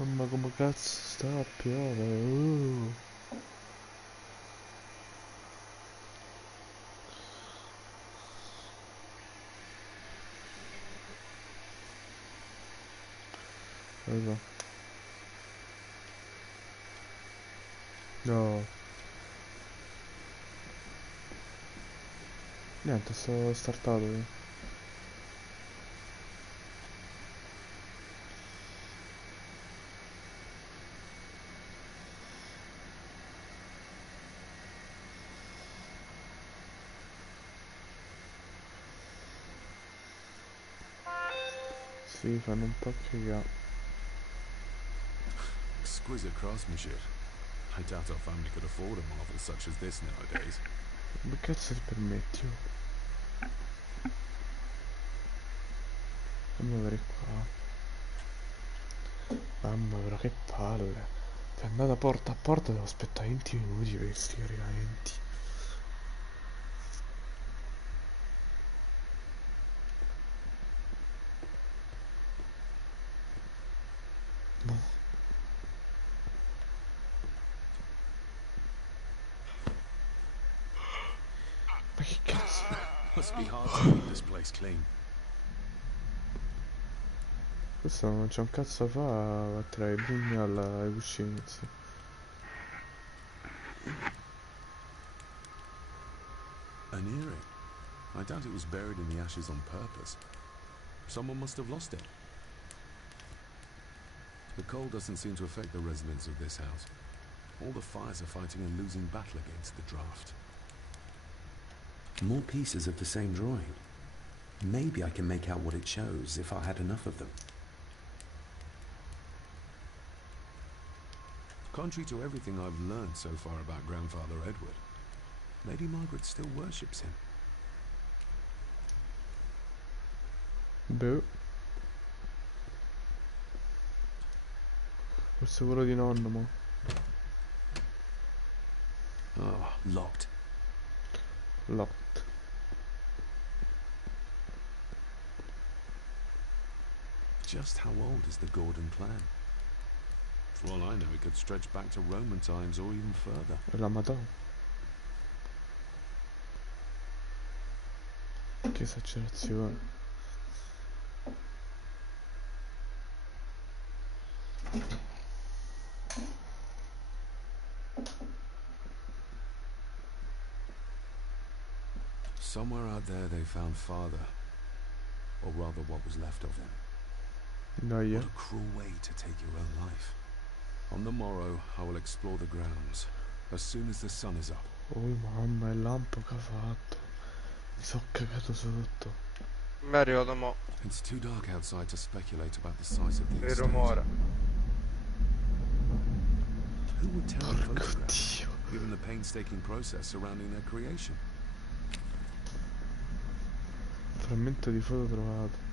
Mamma come cazzo sta a piove. Dove va? No. Niente, sto startato io. Sì, fanno un po' cagare. Exquisite craftsmanship. I doubt our family could afford a marvel such as this nowadays. Che cazzo ti permetti? Oh? Fammi vedere qua. Mamma però che palle. Sei andata porta a porta, devo aspettare 20 minuti per questi caricamenti. Ma che cazzo? Must be hard to keep this place clean. Questo non c'è un cazzo da fare a tirare i pugni ai cuscini, sì. An earring. I doubt it was buried in the ashes on purpose. Someone must have lost it. The cold doesn't seem to affect the residents of this house. All the fires are fighting a losing battle against the draft. More pieces of the same drawing. Maybe I can make out what it shows if I had enough of them. Contrary to everything I've learned so far about Grandfather Edward, Lady Margaret still worships him. Beh. Forse quello di nonno, mo. Oh, locked. Locked. Just how old is the Gordon clan? For all I know, it could stretch back to Roman times or even further. E la madonna. Che esagerazione. Somewhere out there they found father, or rather what was left of him. Dai. What a cruel way to take your own life. On the morrow, I will explore the grounds, as soon as the sun is up. Oh mamma, il lampo che ha fatto. Mi sono cagato sotto. Mi è arrivato mo'. It's too dark outside to speculate about the size of the Il estate. rumore. Who would tell a Porco photograph, Dio. given the painstaking process surrounding their creation? Frammento di foto trovato.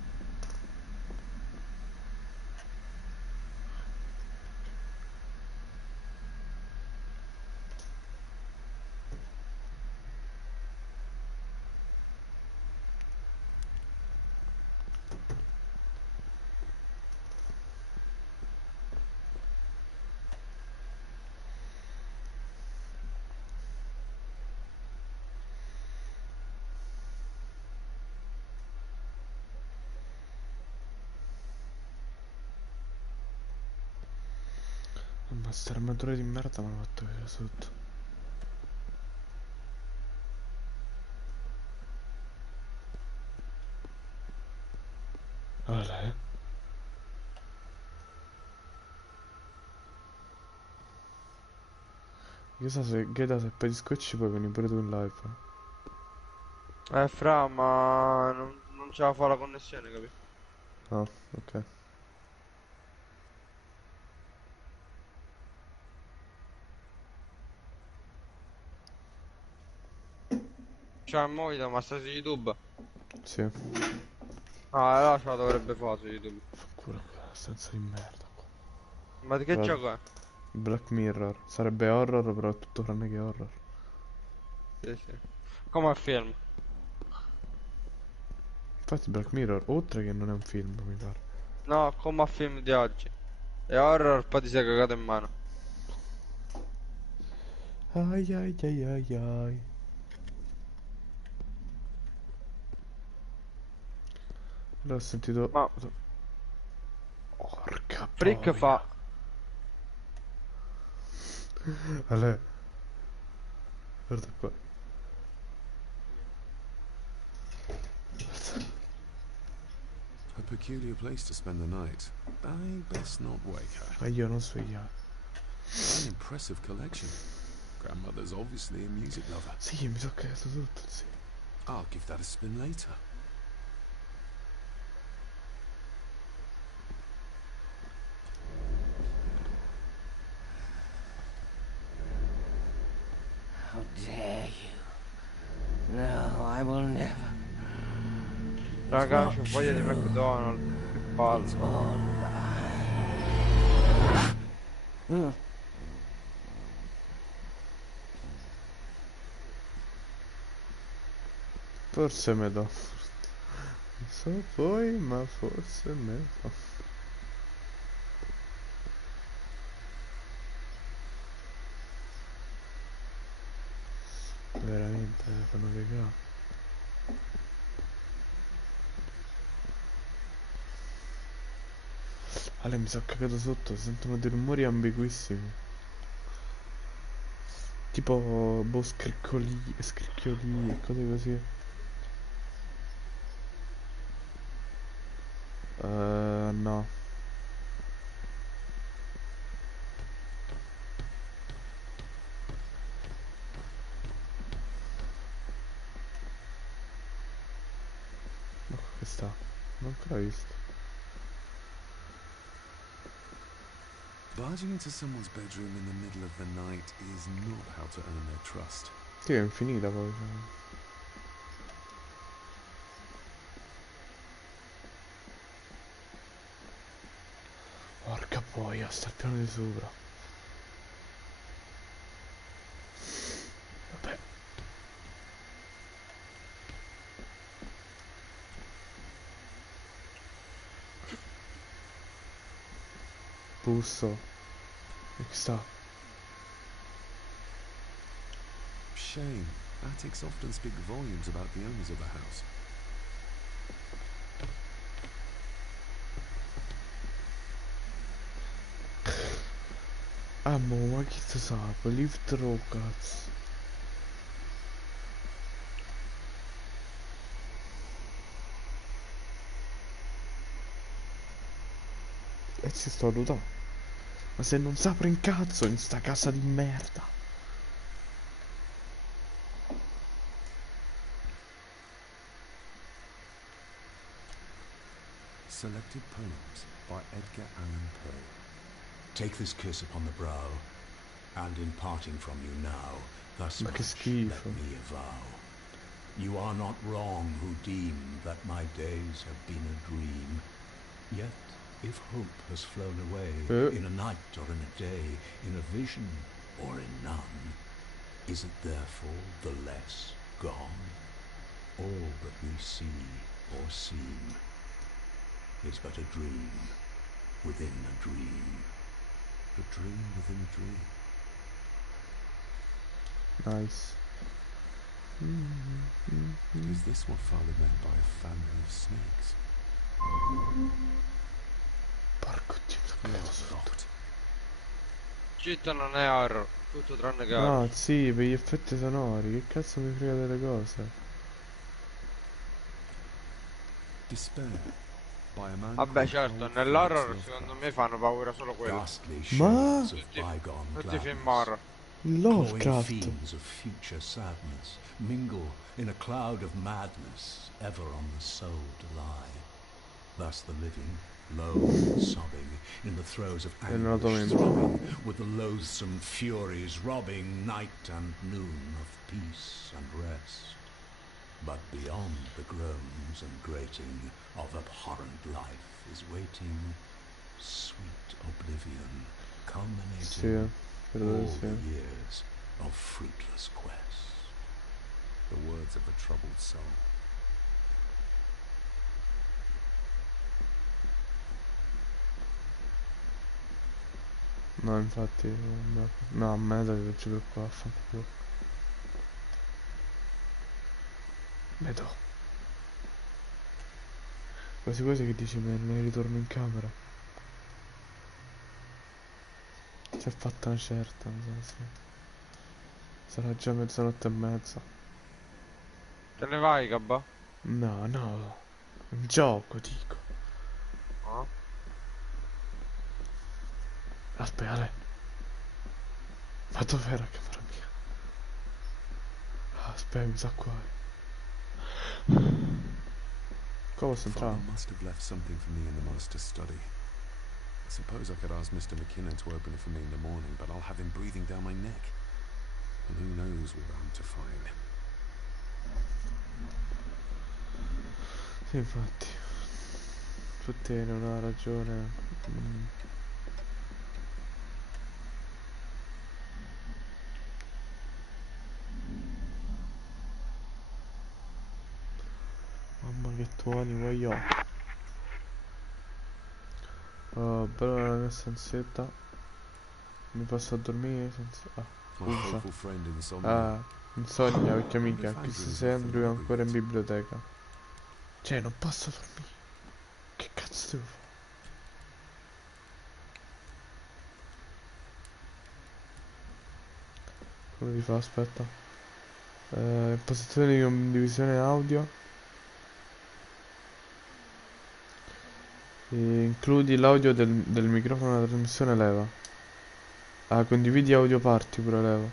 Ma sta armatura di merda mi hanno fatto vedere sotto. Allora, chissà se Gheda se poi ti scocci poi vieni pure tu in live. Fra, ma non ce la fa la connessione, capito? Ah, ok. C'ha il movito, ma sta su YouTube. Sì. Ah, allora ce la dovrebbe fare su YouTube. Fa culo quella stanza di merda qua. Ma di che Guarda, gioco è? Black Mirror. Sarebbe horror, però è tutto tranne che horror. Sì, sì. Come il film. Infatti Black Mirror, oltre che non è un film, mi pare. No, come il film di oggi. E horror, poi ti sei cagato in mano. Ai ai ai ai ai. Allora ho sentito... Ma Porca Prick boia. fa... Allora, guarda qua. A peculiar place to spend the night. I best not wake her. Ma io non svegliato. An impressive collection. Grandmother's obviously a music lover. Sì, mi sono cagato tutto, sì. I'll give that a spin later. How dare you? No, I will never. Raga, not c'ho voglia di true. McDonald's. Che It's palle. all lie. Forse me do. Non so poi, ma forse me do. Veramente, fanno cagare. Ale, mi sono cagato sotto, si sentono dei rumori ambiguissimi. Tipo, boh, scricchioli e cose così. No. Ma che sta? Non ho ancora visto. Barging into someone's bedroom in the middle of the night is not how to earn their trust. Che è infinita poi. Cioè. Porca boia, sta al piano di sopra. Vabbè. Busso. E che sta? Shame. Attics often speak volumes about the owners of the house. Ah, ma chi se sa? Live through, cazzo. E ci sto lutando. Ma se non s'apre un cazzo in sta casa di merda. Selected poems by Edgar Allan Poe. Take this kiss upon the brow, and in parting from you now, thus Ma che much let schifo. me avow. You are not wrong who deem that my days have been a dream. Yet, if hope has flown away, in a night or in a day, in a vision or in none, is it therefore the less gone? All that we see or seem is but a dream within a dream. A dream within a dream. Nice. Is this what Father meant by a family of snakes? Porco dio, mi sono cagato Not sotto. locked. Cheat non è horror. Tutto tranne che horror. No, sì, per gli effetti sonori, che cazzo mi frega delle cose? Despair by a man Vabbè, called certo, Howard nell'horror Phillips secondo Lovecraft. me fanno paura solo quello. Ghastly Ma- shades of Tutti, bygone tutti i film gladness, horror. clawing Lovecraft. fiends of future sadness, mingle in a cloud of madness, ever on the soul to lie. Thus the living, low and sobbing, in the throes of anguish notamment. throbbing, with the loathsome furies robbing night and noon of peace and rest. But beyond the groans and grating of abhorrent life is waiting sweet oblivion, Sì, culminating credo all di sì. the years of fruitless quest. The words of a troubled soul. No, infatti, no, a me non ci preoccupare, affanculo. Vedo. Quasi quasi che dici me ne ritorno in camera. Si è fatta una certa, mi sa, sì. Sarà già mezzanotte e mezza. Te ne vai, Gabba? No, no, un gioco, dico. Ah. Aspetta, Ale. Ma dov'è la camera mia? Aspetta, mi sa qua. Come posso Father entrare? must have left something for me in the master's study. I suppose I could ask Mr. McKinnon to open it for me in the morning, but I'll have him breathing down my neck. And who knows what I'm to find. Sì, infatti. Su te non ha ragione. Mamma che tuoni voglio. Oh, bella la mia stanzetta. Mi posso a dormire senza... Ah, My usa. faithful friend Insomnia. Ah, insonnia vecchia I wonder amica. if Chissà Andrew is se off the Andrew è library ancora in yet. biblioteca. Cioè, non posso dormire. Che cazzo devo fare? Come si fa? Aspetta. Posizione di condivisione audio. E includi l'audio del microfono della trasmissione leva. Ah, condividi audio parti pure leva.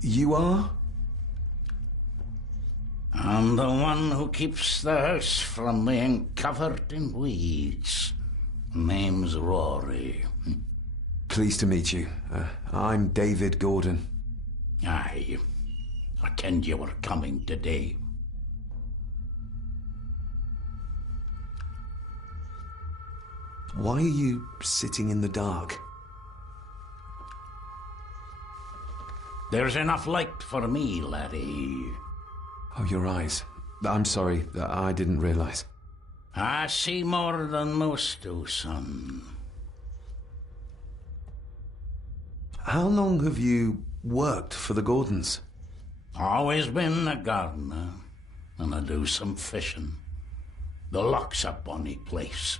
You are? I'm the one who keeps the house from being covered in weeds. Name's Rory. Pleased to meet you. I'm David Gordon. Aye. I kenned you were coming today. Why are you sitting in the dark? There's enough light for me, laddie. Oh, your eyes. I'm sorry, I didn't realize. I see more than most do, son. How long have you worked for the Gordons? Always been a gardener, and I do some fishing. The loch's a bonny place.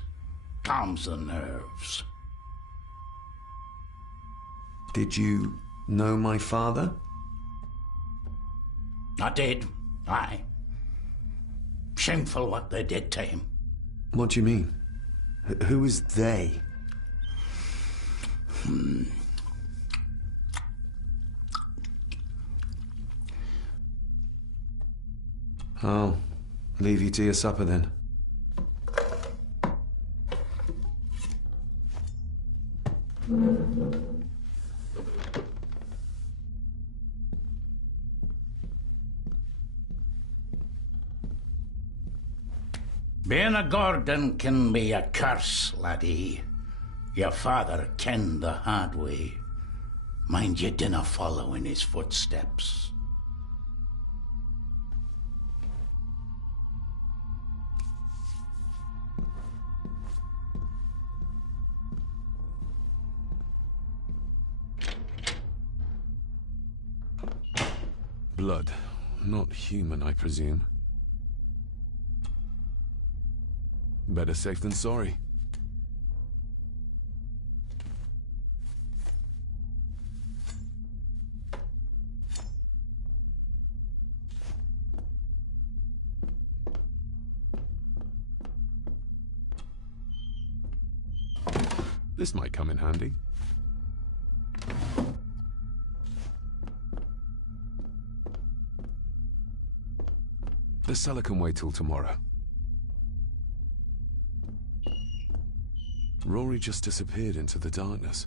Calms the nerves. Did you know my father? I did, aye. Shameful what they did to him. What do you mean? Who is they? I'll leave you to your supper then. Being a Gordon can be a curse, laddie. Your father kenned the hard way. Mind you dinna follow in his footsteps. Blood. Not human, I presume. Better safe than sorry. This might come in handy. The cellar can wait till tomorrow. Rory just disappeared into the darkness.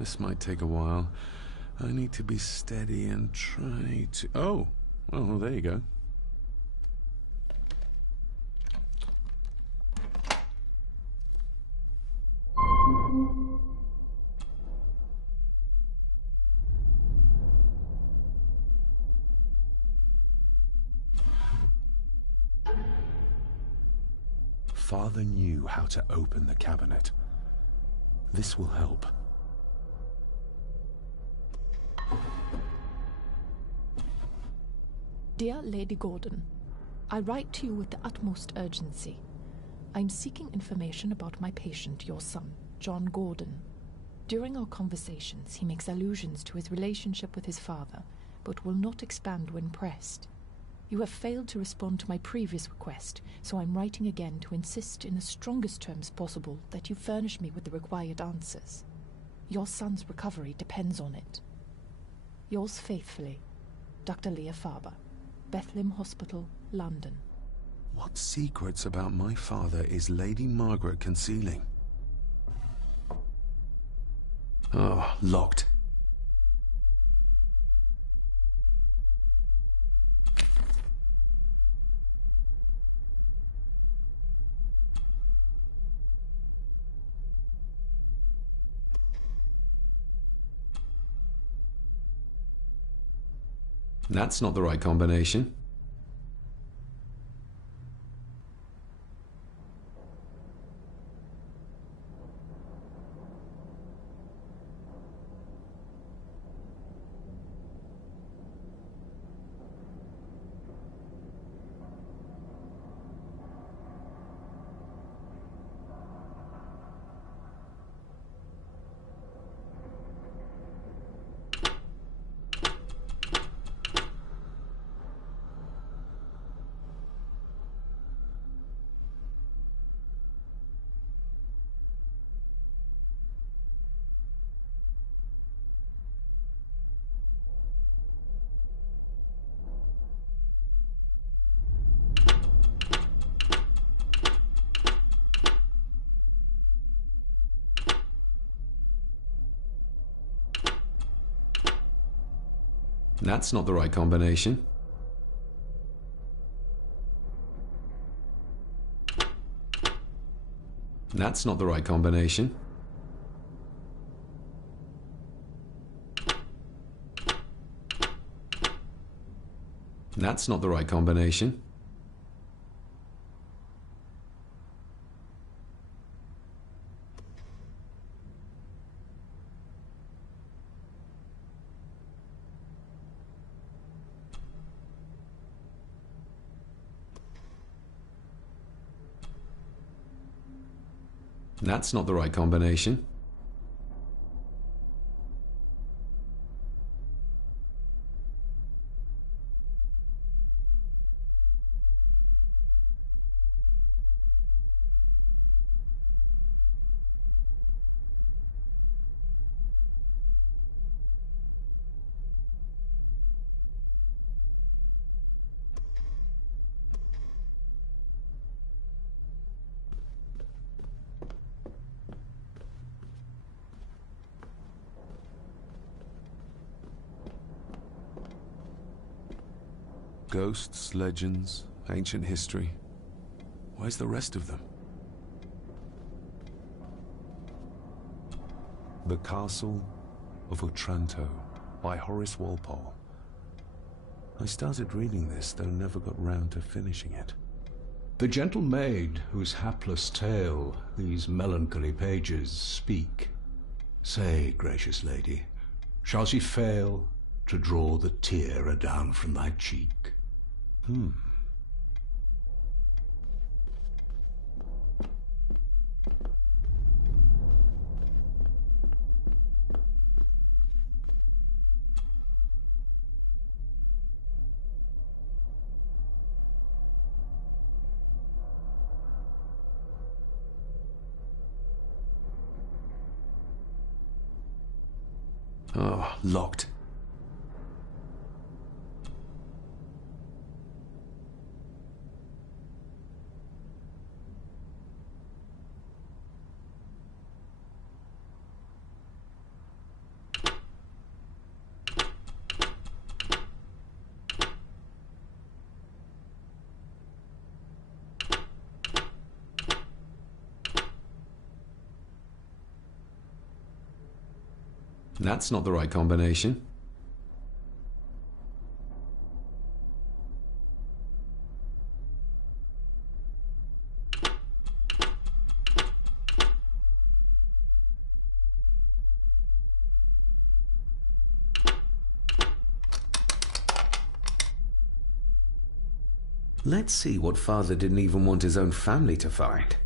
This might take a while. I need to be steady and try to... Oh! Well, there you go. Father knew how to open the cabinet. This will help. Dear Lady Gordon, I write to you with the utmost urgency. I'm seeking information about my patient, your son, John Gordon. During our conversations, he makes allusions to his relationship with his father, but will not expand when pressed. You have failed to respond to my previous request, so I'm writing again to insist in the strongest terms possible that you furnish me with the required answers. Your son's recovery depends on it. Yours faithfully, Dr. Leah Farber, Bethlehem Hospital, London. What secrets about my father is Lady Margaret concealing? Oh, locked. That's not the right combination. That's not the right combination. That's not the right combination. That's not the right combination. That's not the right combination. Ghosts, legends, ancient history. Where's the rest of them? The Castle of Otranto by Horace Walpole. I started reading this, though never got round to finishing it. The gentle maid whose hapless tale these melancholy pages speak. Say, gracious lady, shall she fail to draw the tear adown from thy cheek? Oh, locked. That's not the right combination. Let's see what father didn't even want his own family to find.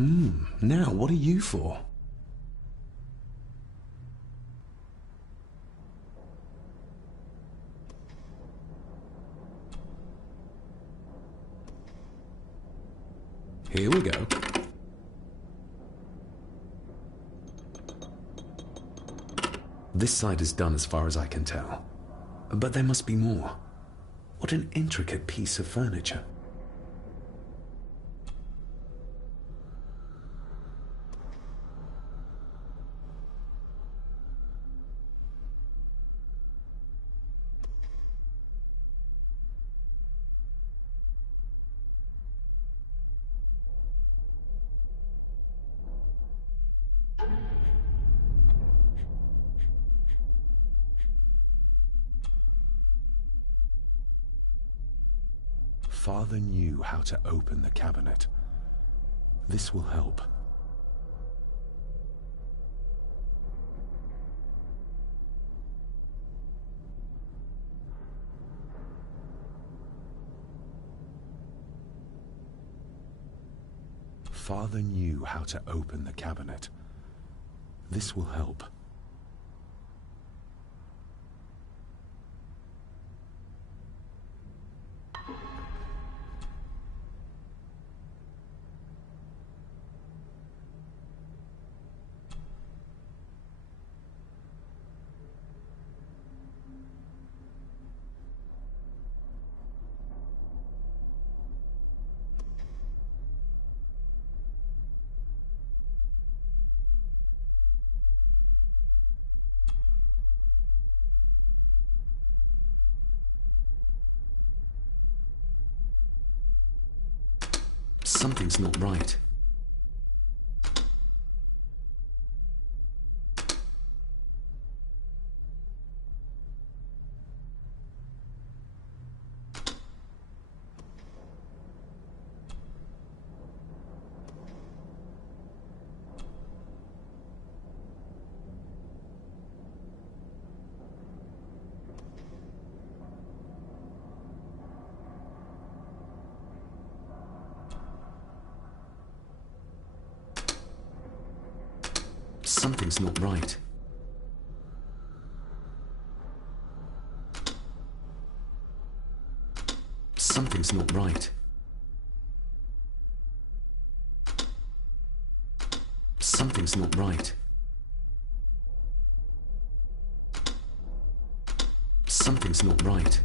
Now what are you for? Here we go. This side is done as far as I can tell. But there must be more. What an intricate piece of furniture. Father knew how to open the cabinet. This will help. Father knew how to open the cabinet. This will help. Something's not right. Something's not right. Something's not right. Something's not right. Something's not right.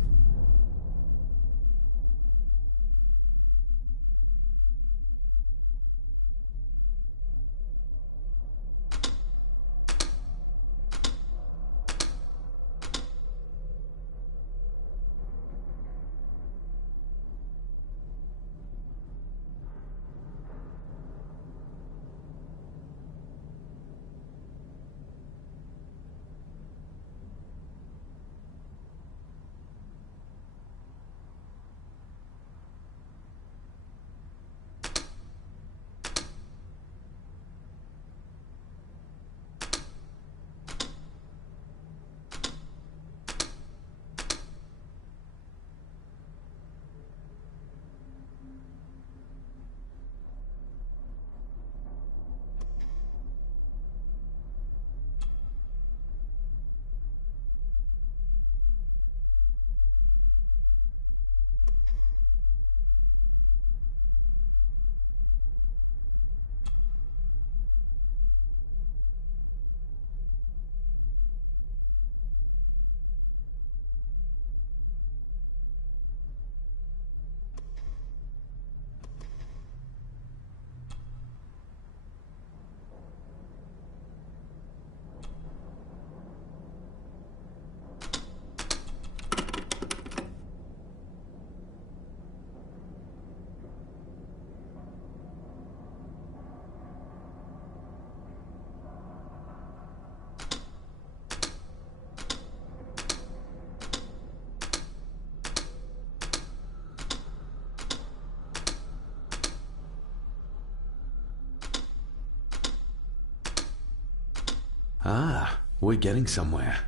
Ah, we're getting somewhere.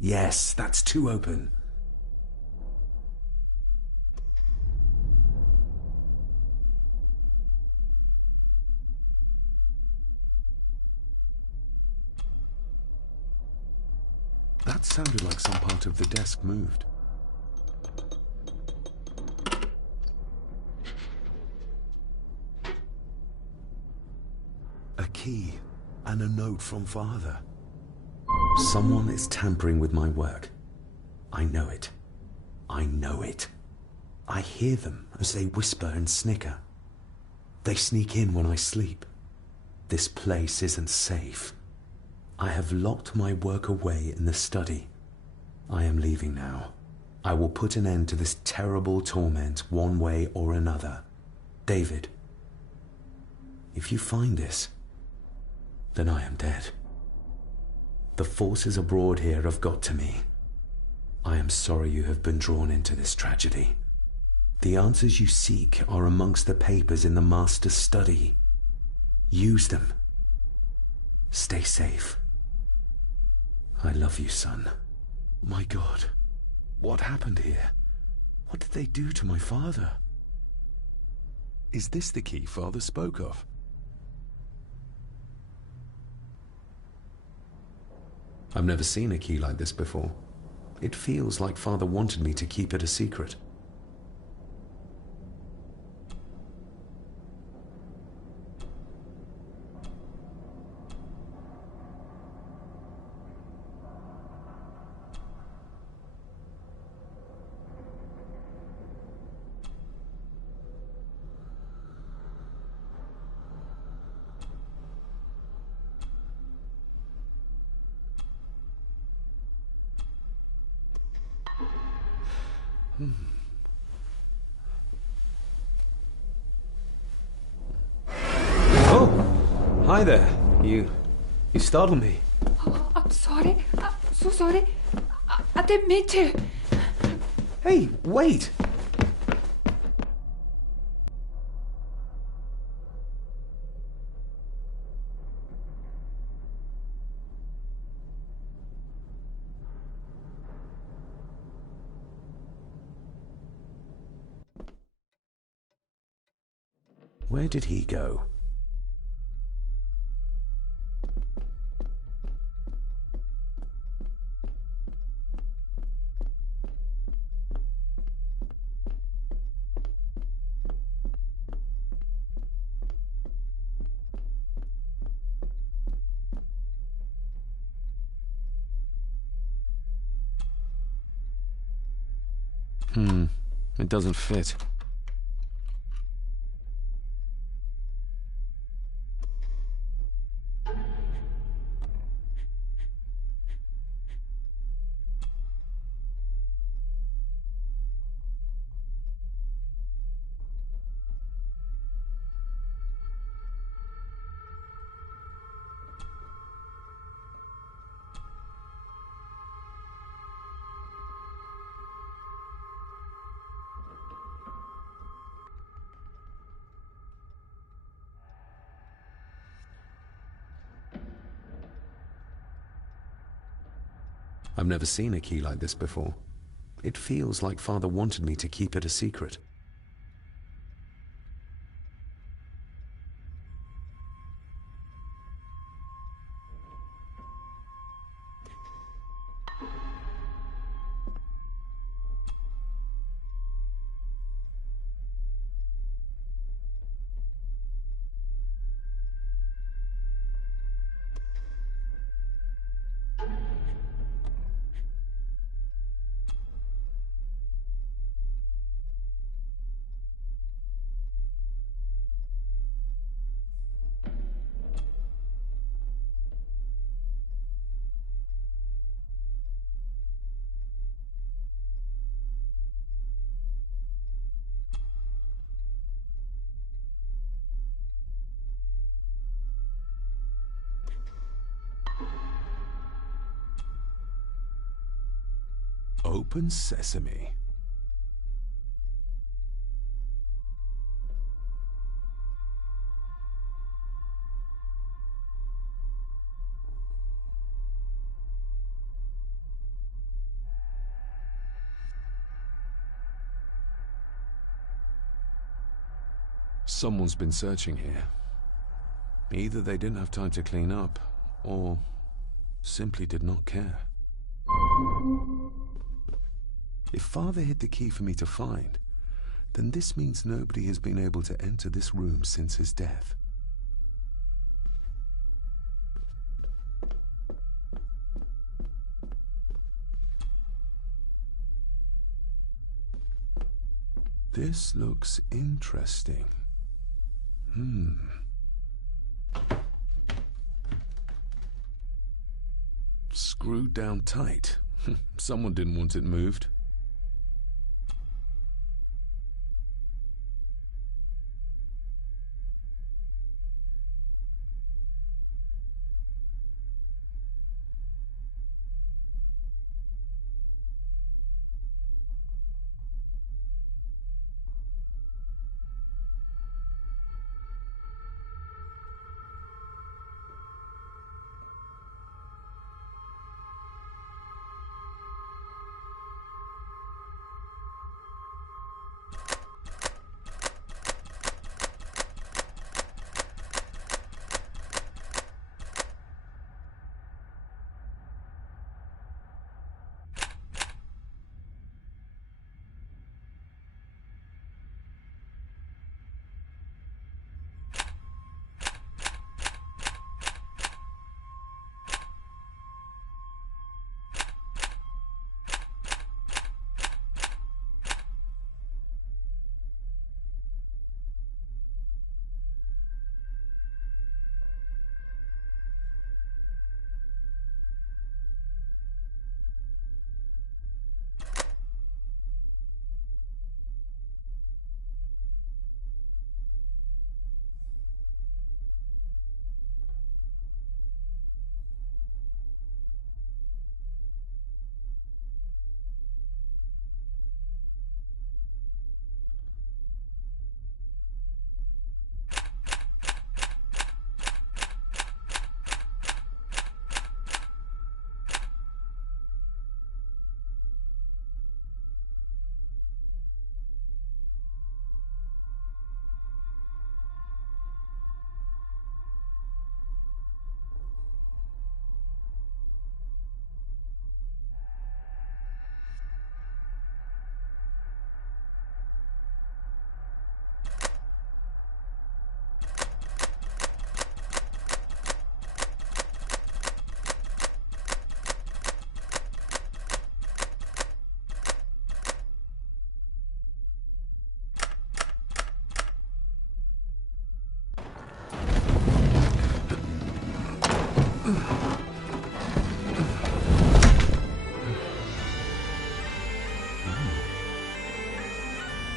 Yes, that's too open. It sounded like some part of the desk moved. A key and a note from Father. Someone is tampering with my work. I know it. I know it. I hear them as they whisper and snicker. They sneak in when I sleep. This place isn't safe. I have locked my work away in the study. I am leaving now. I will put an end to this terrible torment one way or another. David, if you find this, then I am dead. The forces abroad here have got to me. I am sorry you have been drawn into this tragedy. The answers you seek are amongst the papers in the Master's study. Use them. Stay safe. I love you, son. My God, what happened here? What did they do to my father? Is this the key Father spoke of? I've never seen a key like this before. It feels like Father wanted me to keep it a secret. Oh, hi there. You startled me. Oh, I'm sorry. I'm so sorry. I didn't mean to. Hey, wait. Where did he go? It doesn't fit. I've never seen a key like this before. It feels like Father wanted me to keep it a secret. Open sesame. Someone's been searching here. Either they didn't have time to clean up, or simply did not care. If Father hid the key for me to find, then this means nobody has been able to enter this room since his death. This looks interesting. Screwed down tight. Someone didn't want it moved.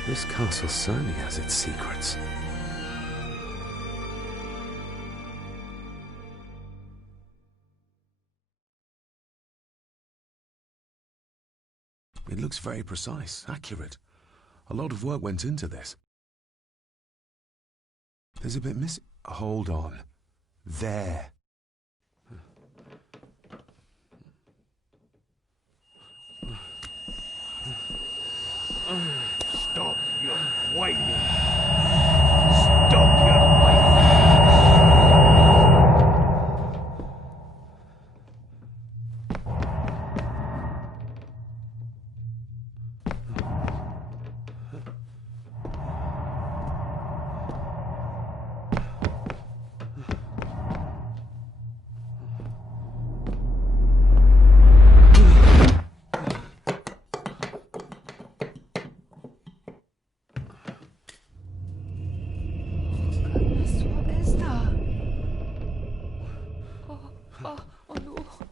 This castle certainly has its secrets. It looks very precise, accurate. A lot of work went into this. There's a bit missing. Hold on. There. Stop your whining! Stop your whining!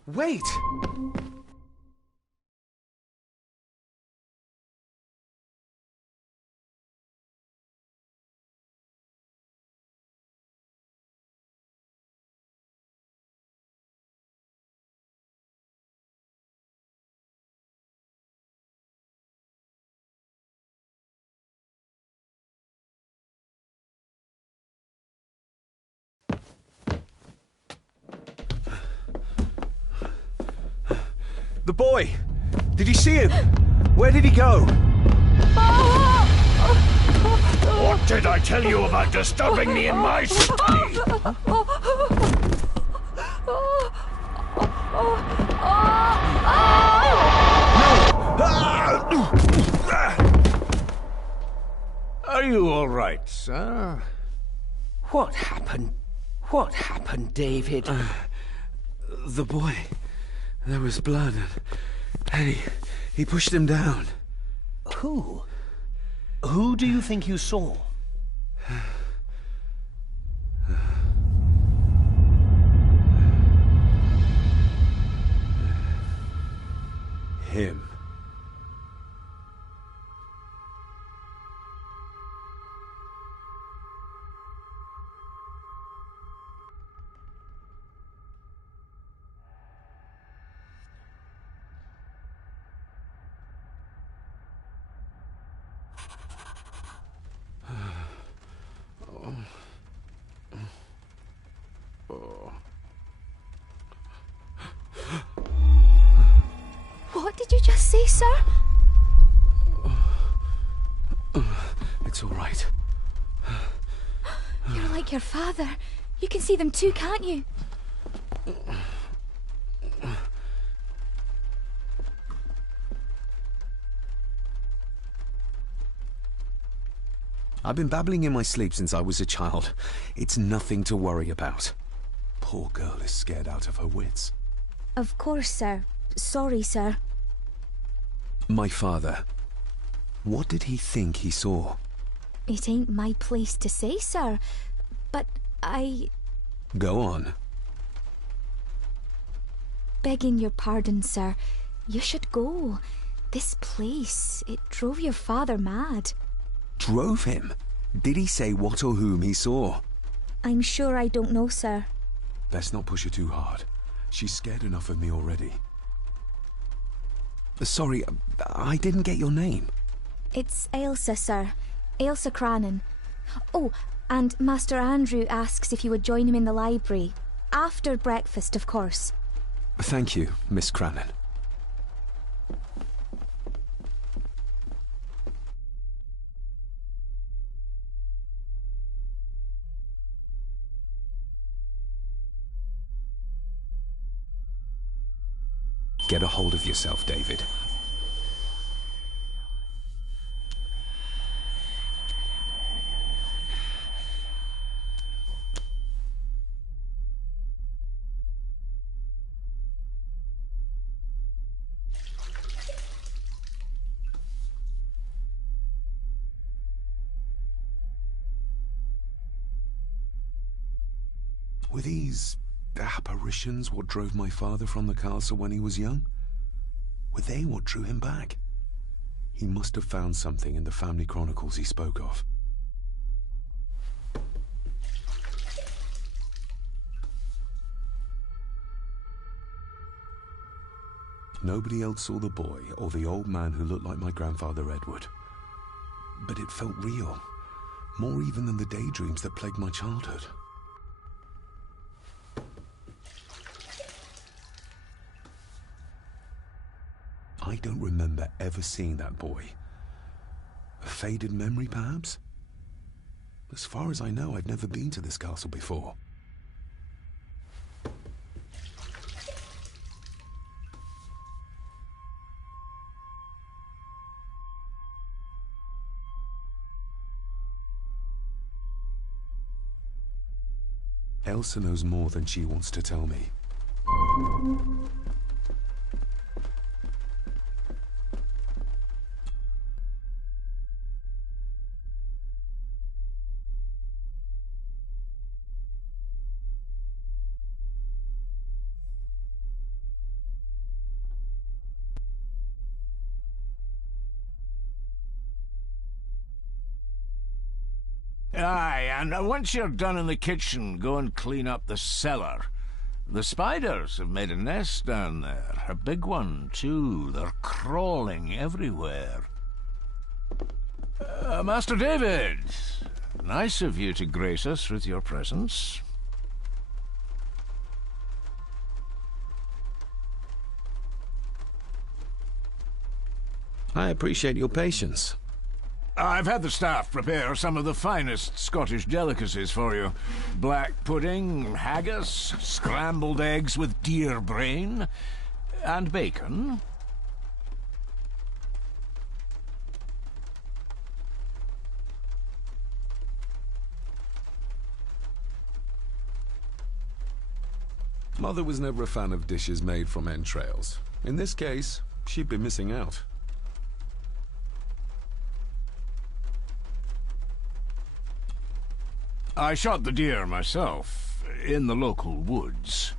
Wait! The boy! Did you see him? Where did he go? What did I tell you about disturbing me in my study? right, sir. What happened? What happened, David? The boy. There was blood, and he pushed him down. Who? Who do you think you saw? Him. What did you just say, sir? It's all right. You're like your father. You can see them too, can't you? I've been babbling in my sleep since I was a child. It's nothing to worry about. Poor girl is scared out of her wits. Of course, sir. Sorry, sir. My father. What did he think he saw? It ain't my place to say, sir. But I... Go on. Begging your pardon, sir. You should go. This place, it drove your father mad. Drove him? Did he say what or whom he saw? I'm sure I don't know, sir. Best not push her too hard. She's scared enough of me already. Sorry, I didn't get your name. It's Ailsa, sir. Ailsa Crannan. Oh, and Master Andrew asks if you would join him in the library. After breakfast, of course. Thank you, Miss Crannan. Get a hold of yourself, David. Were these apparitions what drove my father from the castle when he was young? Were they what drew him back? He must have found something in the family chronicles he spoke of. Nobody else saw the boy or the old man who looked like my grandfather Edward. But it felt real, more even than the daydreams that plagued my childhood. I don't remember ever seeing that boy. A faded memory, perhaps? As far as I know, I've never been to this castle before. Elsa knows more than she wants to tell me. Aye, and once you're done in the kitchen, go and clean up the cellar. The spiders have made a nest down there. A big one, too. They're crawling everywhere. Master David, nice of you to grace us with your presence. I appreciate your patience. I've had the staff prepare some of the finest Scottish delicacies for you. Black pudding, haggis, scrambled eggs with deer brain, and bacon. Mother was never a fan of dishes made from entrails. In this case, she'd be missing out. I shot the deer myself, in the local woods.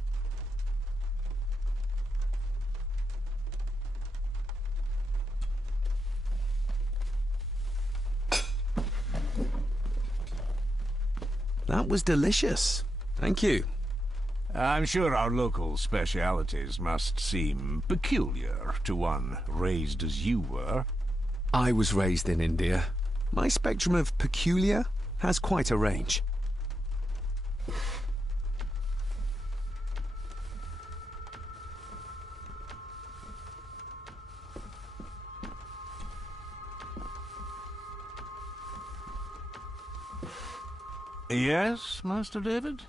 That was delicious. Thank you. I'm sure our local specialities must seem peculiar to one raised as you were. I was raised in India. My spectrum of peculiar has quite a range. Yes, Master David?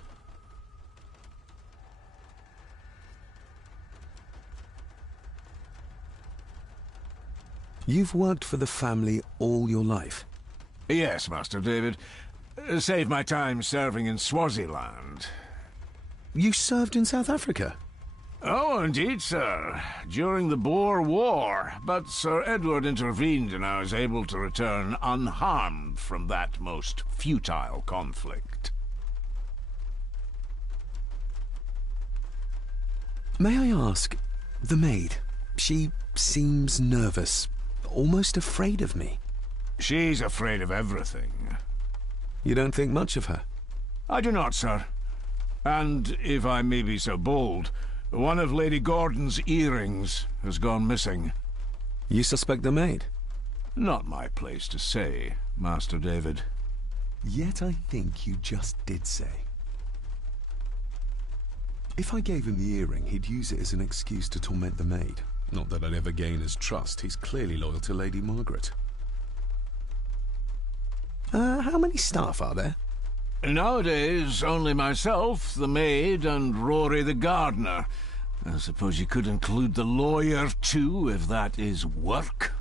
You've worked for the family all your life? Yes, Master David. Save my time serving in Swaziland. You served in South Africa? Oh, indeed, sir. During the Boer War. But Sir Edward intervened and I was able to return unharmed from that most futile conflict. May I ask, the maid, she seems nervous, almost afraid of me. She's afraid of everything. You don't think much of her? I do not, sir. And, if I may be so bold, one of Lady Gordon's earrings has gone missing. You suspect the maid? Not my place to say, Master David. Yet I think you just did say. If I gave him the earring, he'd use it as an excuse to torment the maid. Not that I'd ever gain his trust. He's clearly loyal to Lady Margaret. How many staff are there? Nowadays, only myself, the maid, and Rory the gardener. I suppose you could include the lawyer, too, if that is work.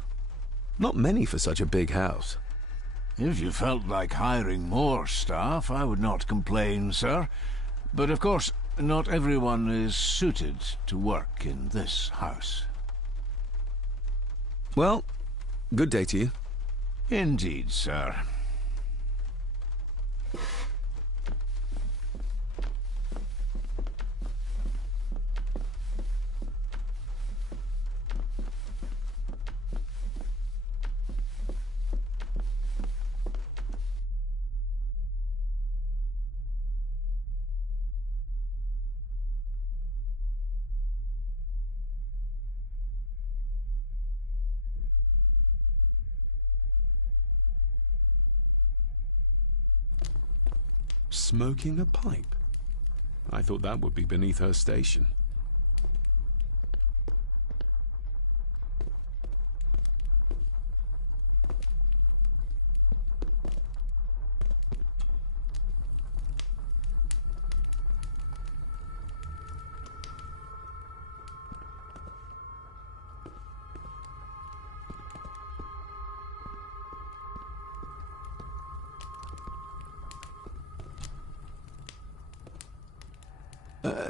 Not many for such a big house. If you felt like hiring more staff, I would not complain, sir. But of course, not everyone is suited to work in this house. Well, good day to you. Indeed, sir. Smoking a pipe? I thought that would be beneath her station.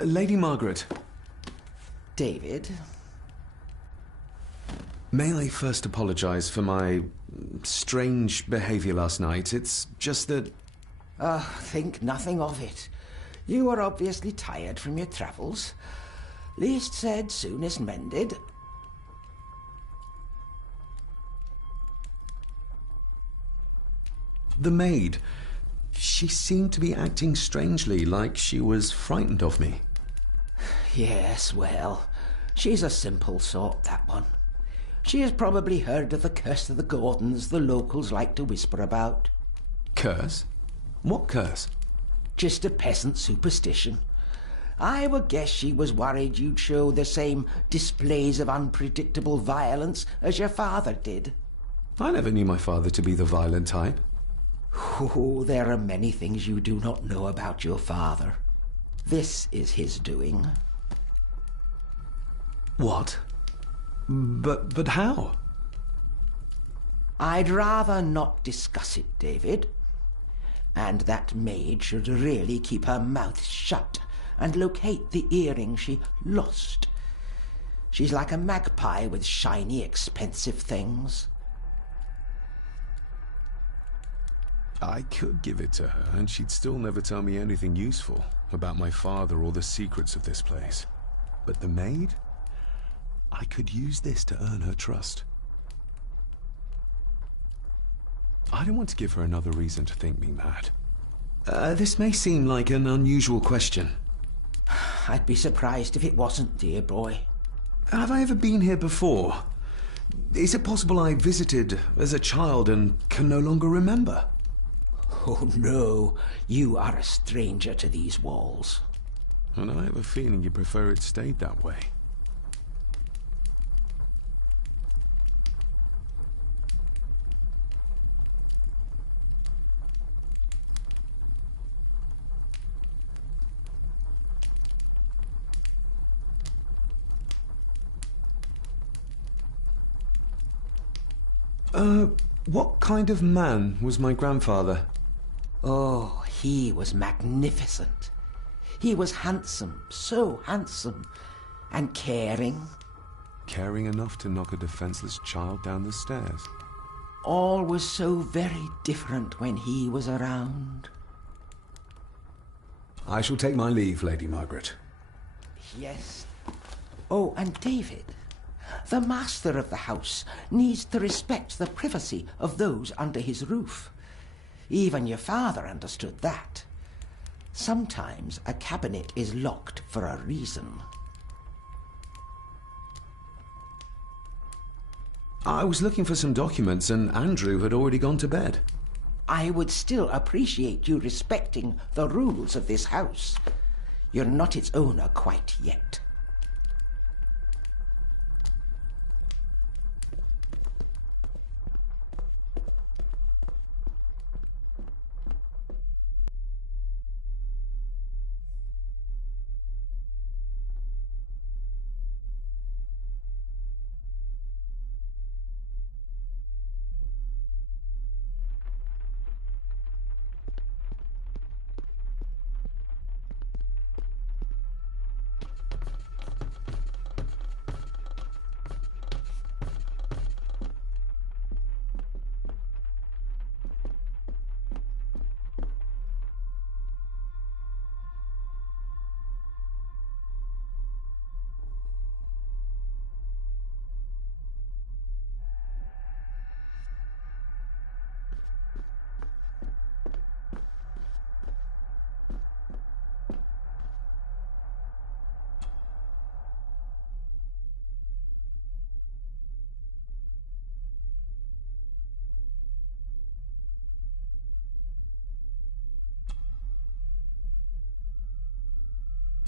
Lady Margaret. David? May I first apologize for my strange behavior last night? It's just that... Think nothing of it. You were obviously tired from your travels. Least said, soonest mended. The maid. She seemed to be acting strangely, like she was frightened of me. Yes, well, she's a simple sort, that one. She has probably heard of the curse of the Gordons the locals like to whisper about. Curse? What curse? Just a peasant superstition. I would guess she was worried you'd show the same displays of unpredictable violence as your father did. I never knew my father to be the violent type. Oh, there are many things you do not know about your father. This is his doing. What? But how? I'd rather not discuss it, David. And that maid should really keep her mouth shut and locate the earring she lost. She's like a magpie with shiny, expensive things. I could give it to her, and she'd still never tell me anything useful about my father or the secrets of this place. But the maid? I could use this to earn her trust. I don't want to give her another reason to think me mad. This may seem like an unusual question. I'd be surprised if it wasn't, dear boy. Have I ever been here before? Is it possible I visited as a child and can no longer remember? Oh no, you are a stranger to these walls. And I have a feeling you prefer it stayed that way. What kind of man was my grandfather? Oh, he was magnificent. He was handsome, so handsome, and caring. Caring enough to knock a defenseless child down the stairs. All was so very different when he was around. I shall take my leave, Lady Margaret. Yes. Oh, and David, the master of the house needs to respect the privacy of those under his roof. Even your father understood that. Sometimes a cabinet is locked for a reason. I was looking for some documents and Andrew had already gone to bed. I would still appreciate you respecting the rules of this house. You're not its owner quite yet.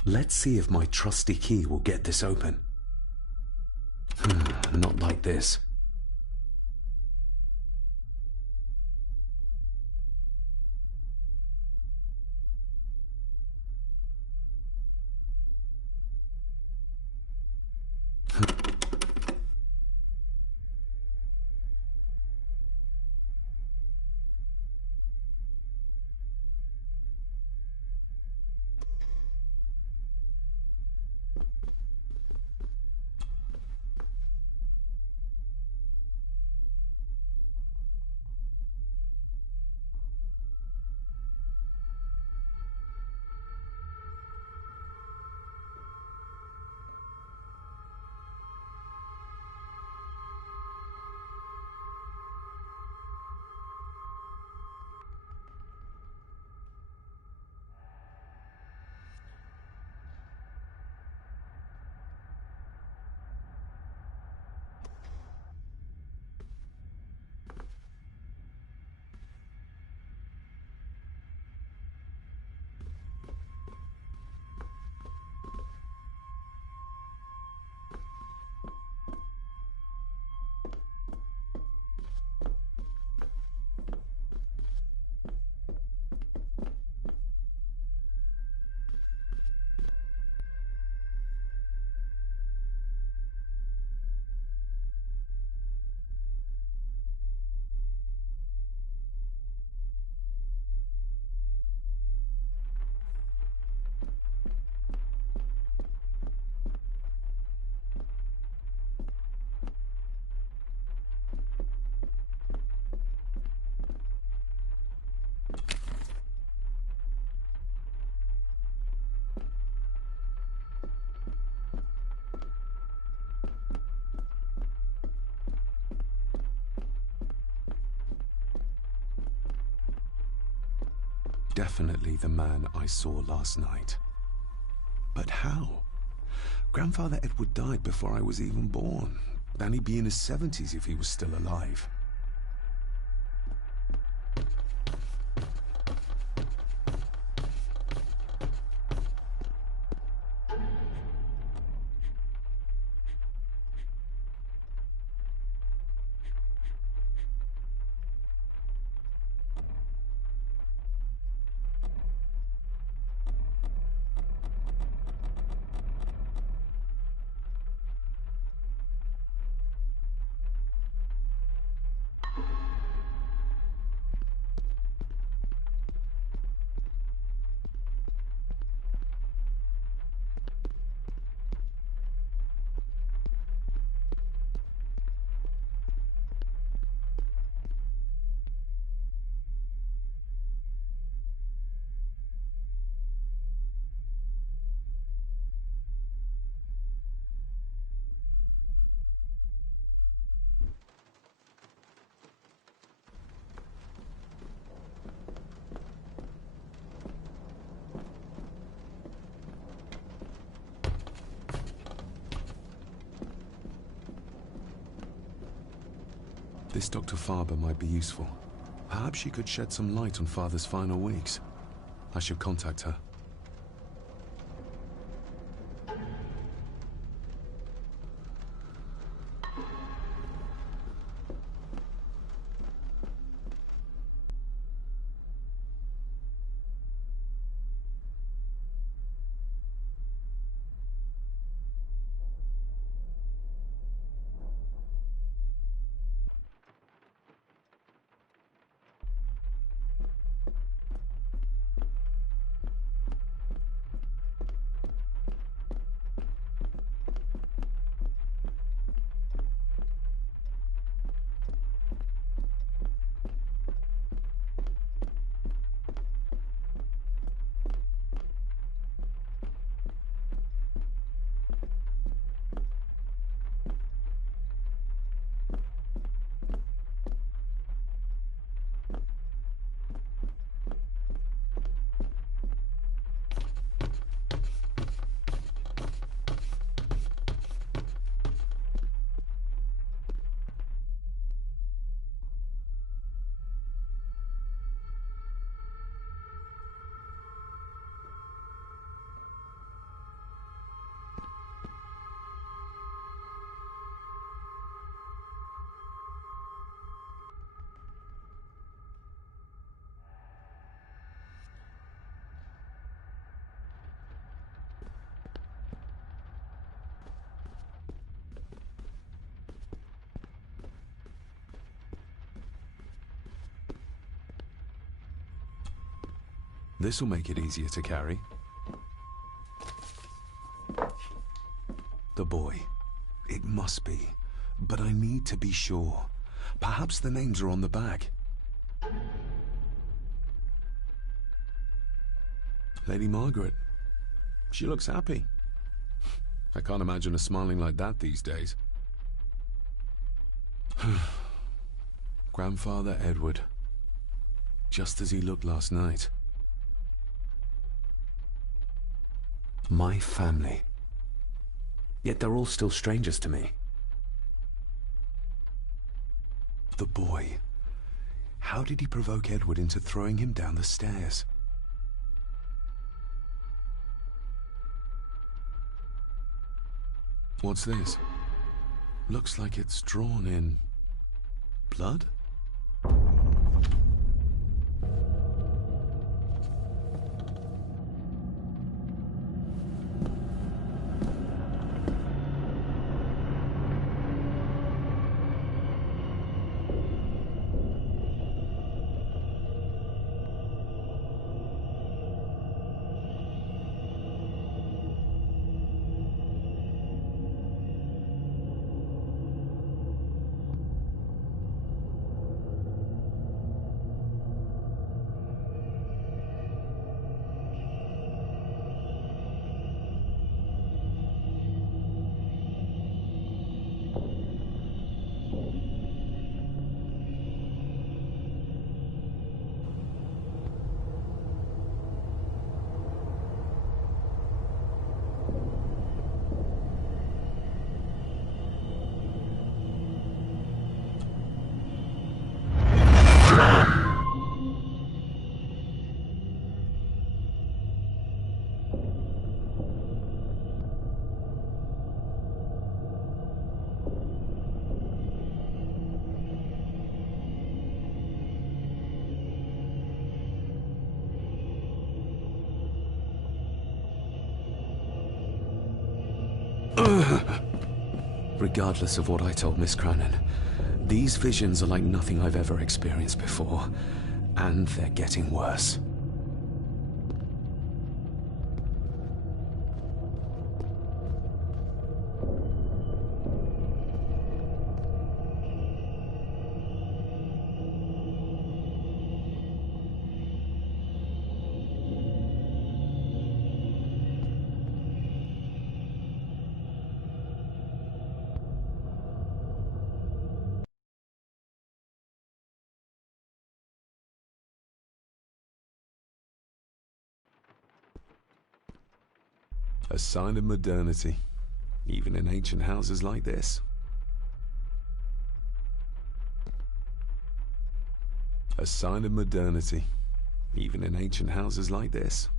Let's see if my trusty key will get this open. Not like this. definitely the man I saw last night. But how? Grandfather Edward died before I was even born. And he'd be in his 70s if he was still alive. This Dr. Farber might be useful. Perhaps she could shed some light on Father's final weeks. I should contact her. This'll make it easier to carry. The boy. It must be. But I need to be sure. Perhaps the names are on the back. Lady Margaret. She looks happy. I can't imagine her smiling like that these days. Grandfather Edward. Just as he looked last night. My family. Yet they're all still strangers to me. The boy. How did he provoke Edward into throwing him down the stairs? What's this? Looks like it's drawn in blood? Regardless of what I told Miss Cranon, these visions are like nothing I've ever experienced before, and they're getting worse. A sign of modernity, even in ancient houses like this. A sign of modernity, even in ancient houses like this.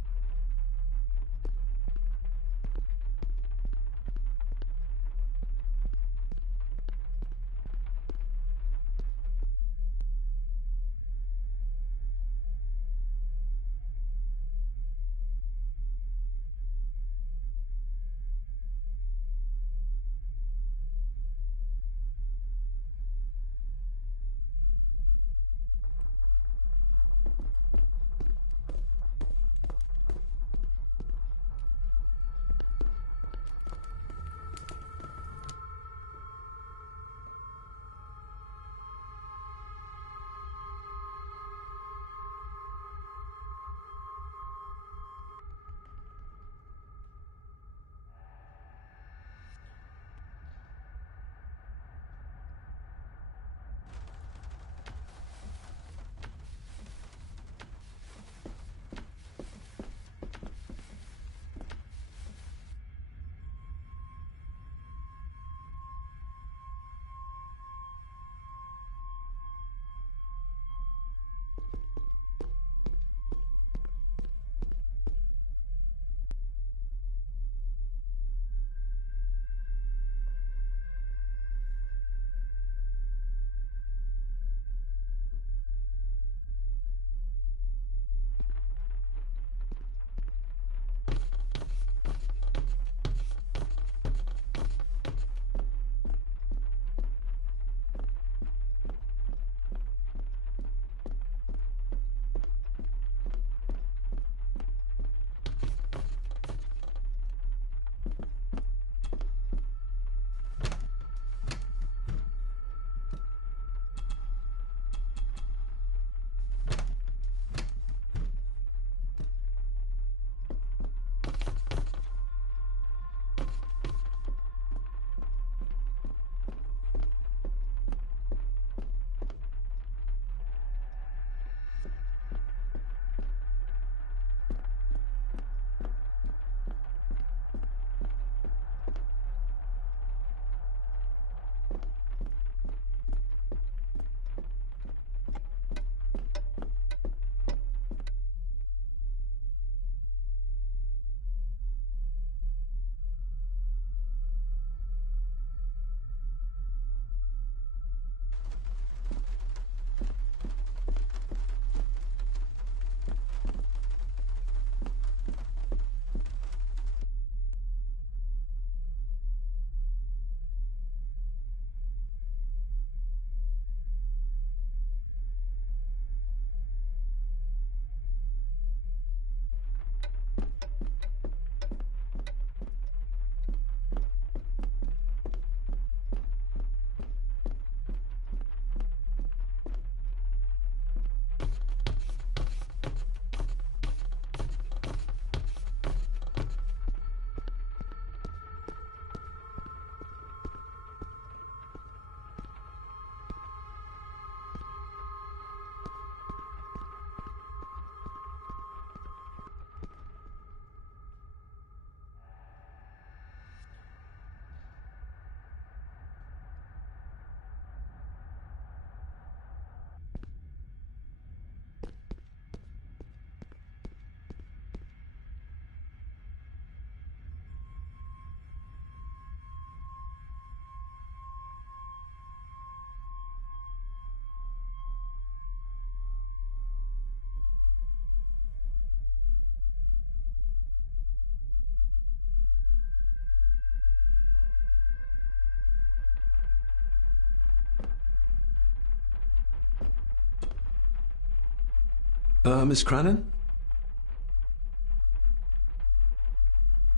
Miss Crannan?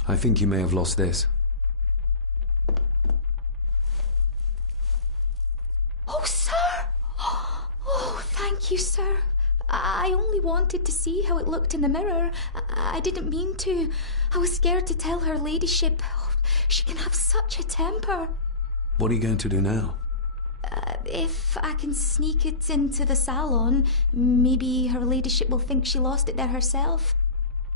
I think you may have lost this. Oh, sir! Oh, thank you, sir. I only wanted to see how it looked in the mirror. I didn't mean to. I was scared to tell her ladyship. Oh, she can have such a temper. What are you going to do now? If I can sneak it into the salon, maybe her ladyship will think she lost it there herself.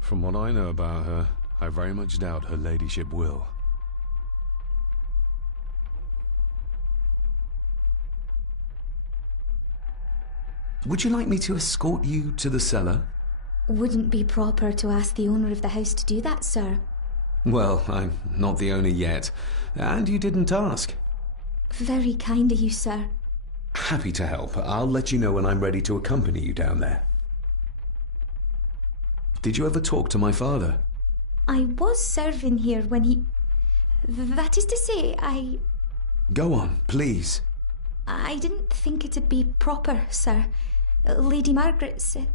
From what I know about her, I very much doubt her ladyship will. Would you like me to escort you to the cellar? Wouldn't be proper to ask the owner of the house to do that, sir. Well, I'm not the owner yet, and you didn't ask. Very kind of you, sir. Happy to help. I'll let you know when I'm ready to accompany you down there. Did you ever talk to my father? I was serving here when he... That is to say, Go on, please. I didn't think it'd be proper, sir. Lady Margaret said...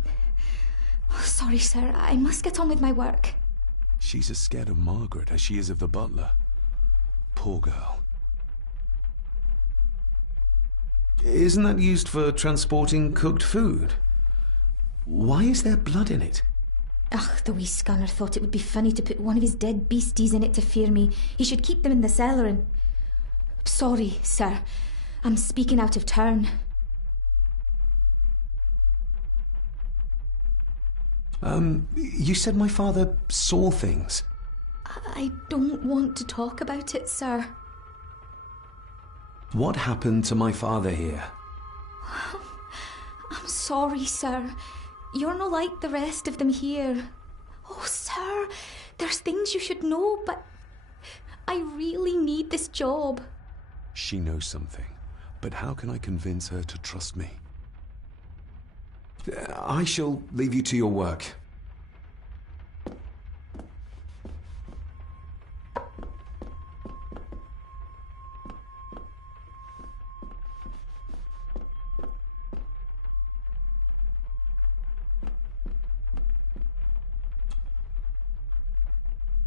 Oh, sorry, sir. I must get on with my work. She's as scared of Margaret as she is of the butler. Poor girl. Isn't that used for transporting cooked food? Why is there blood in it? Ugh, the wee scunner thought it would be funny to put one of his dead beasties in it to fear me. He should keep them in the cellar and... Sorry, sir. I'm speaking out of turn. You said my father saw things. I don't want to talk about it, sir. What happened to my father here? I'm sorry, sir. You're not like the rest of them here. Oh, sir, there's things you should know, but I really need this job. She knows something, but how can I convince her to trust me? I shall leave you to your work.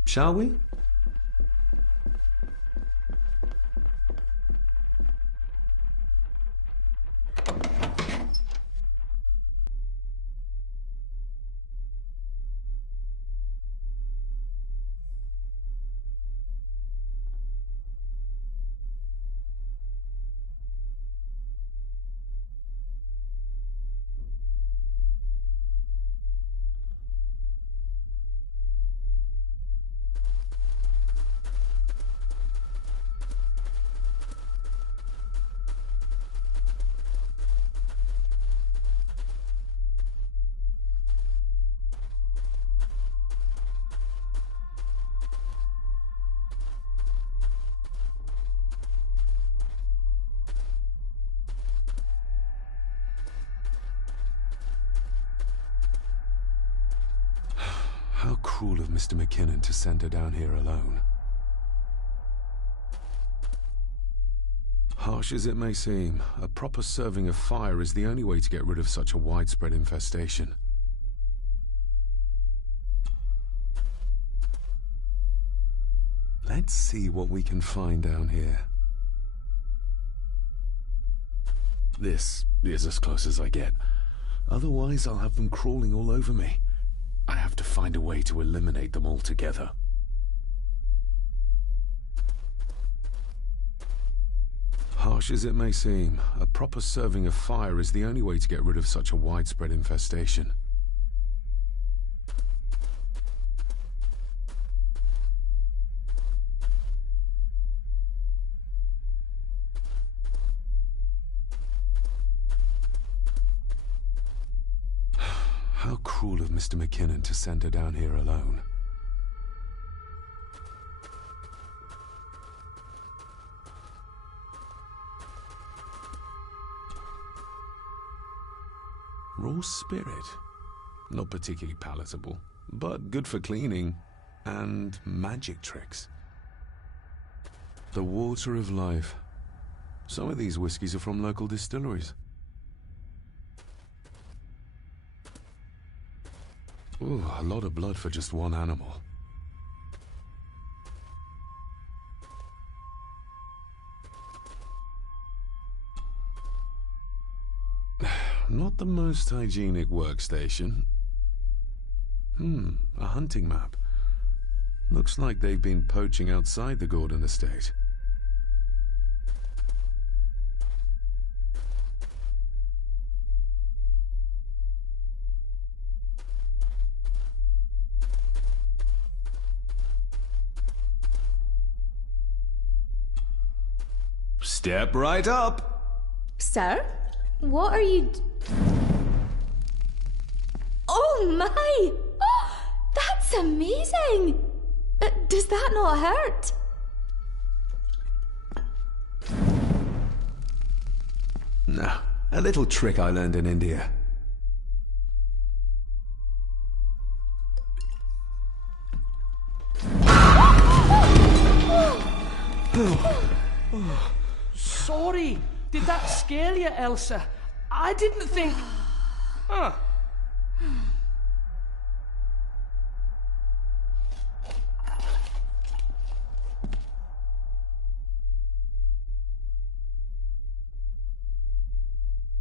Shall we? How cruel of Mr. McKinnon to send her down here alone. Harsh as it may seem, a proper serving of fire is the only way to get rid of such a widespread infestation. Let's see what we can find down here. This is as close as I get. Otherwise, I'll have them crawling all over me. I have to find a way to eliminate them altogether. Harsh as it may seem, a proper serving of fire is the only way to get rid of such a widespread infestation. How cruel of Mr. McKinnon to send her down here alone. Raw spirit. Not particularly palatable, but good for cleaning and magic tricks. The water of life. Some of these whiskies are from local distilleries. Ooh, a lot of blood for just one animal. Not the most hygienic workstation. A hunting map. Looks like they've been poaching outside the Gordon estate. Step right up. Sir? What are you... Oh my! Oh, that's amazing! Does that not hurt? No, a little trick I learned in India. Sorry, did that scare you, Elsa? I didn't think... Huh.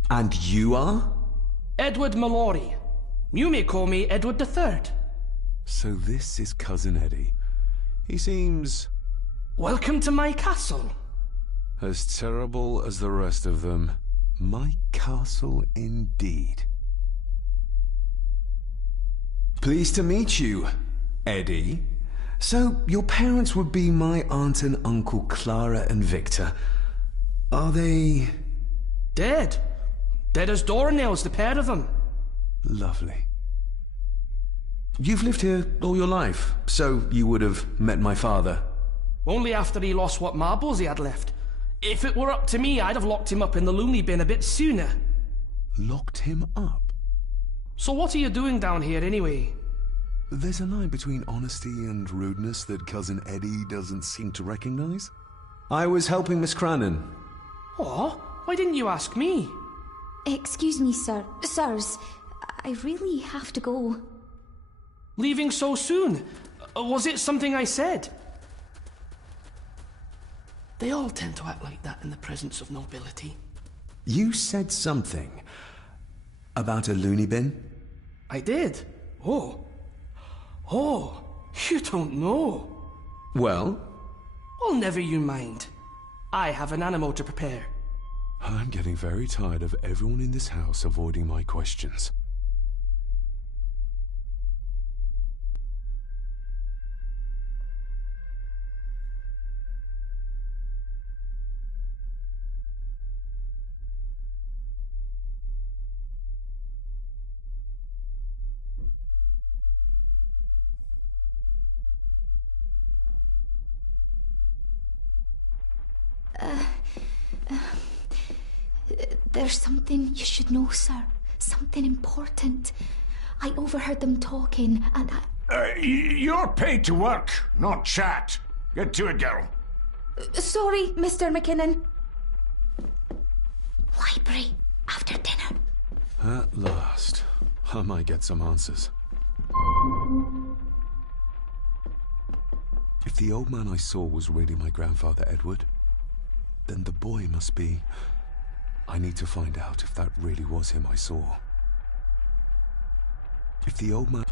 And you are? Edward Mallory. You may call me Edward III. So this is Cousin Eddie. He seems... Welcome to my castle. as terrible as the rest of them. My castle indeed. Pleased to meet you, Eddie. So, your parents would be my aunt and uncle Clara and Victor. Are they... Dead. Dead as doornails, the pair of them. Lovely. You've lived here all your life, so you would have met my father. Only after he lost what marbles he had left. If it were up to me, I'd have locked him up in the loony bin a bit sooner. Locked him up? So what are you doing down here anyway? There's a line between honesty and rudeness that Cousin Eddie doesn't seem to recognize. I was helping Miss Crannan. Oh, why didn't you ask me? Excuse me, sir. Sirs, I really have to go. Leaving so soon? Was it something I said? They all tend to act like that in the presence of nobility. You said something about a loony bin? I did. Oh, you don't know. Well? Well, never you mind. I have an animal to prepare. I'm getting very tired of everyone in this house avoiding my questions. There's something you should know, sir. Something important. I overheard them talking, and You're paid to work, not chat. Get to it, girl. Sorry, Mr. McKinnon. Library, after dinner. At last. I might get some answers. If the old man I saw was really my grandfather Edward, then the boy must be... I need to find out if that really was him I saw. If the old man...